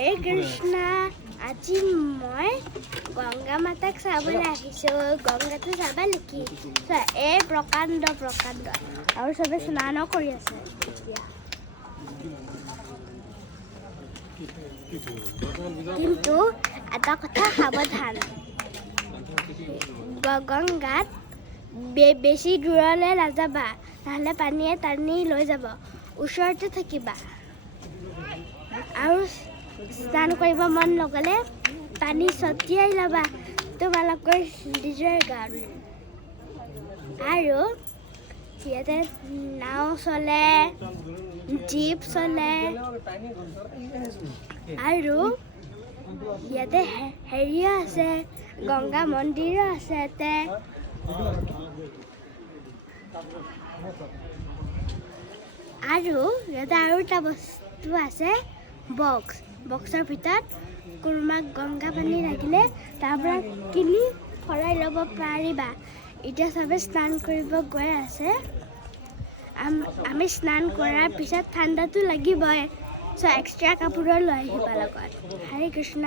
হৰে কৃষ্ণ আজি মই গংগা মাতাক চাবলৈ আহিছোঁ গংগাটো চাবা নেকি এই প্ৰকাণ্ড আৰু চবে স্নানো কৰি আছে এতিয়া কিন্তু এটা কথা সাৱধান গংগাত বেছি দূৰলৈ নাযাবা নহ'লে পানীয়ে টানি লৈ যাব ওচৰতে থাকিবা আৰু স্নান কৰিব মন নগ'লে পানী ছটিয়াই ল'বা তোমালোকৰ নিজৰ গাত আৰু ইয়াতে নাও চলে জীপ চলে আৰু ইয়াতে হেৰিও আছে গংগা মন্দিৰো আছে ইয়াতে আৰু ইয়াতে আৰু এটা বস্তু আছে বক্সৰ ভিতৰত কোনোবাক গংগা পানী লাগিলে তাৰ পৰা কিনি ভৰাই ল'ব পাৰিবা এতিয়া চবে স্নান কৰিব গৈ আছে আমি স্নান কৰাৰ পিছত ঠাণ্ডাটো লাগিবই চ' এক্সট্ৰা কাপোৰো লৈ আহিবা লগত হৰে কৃষ্ণ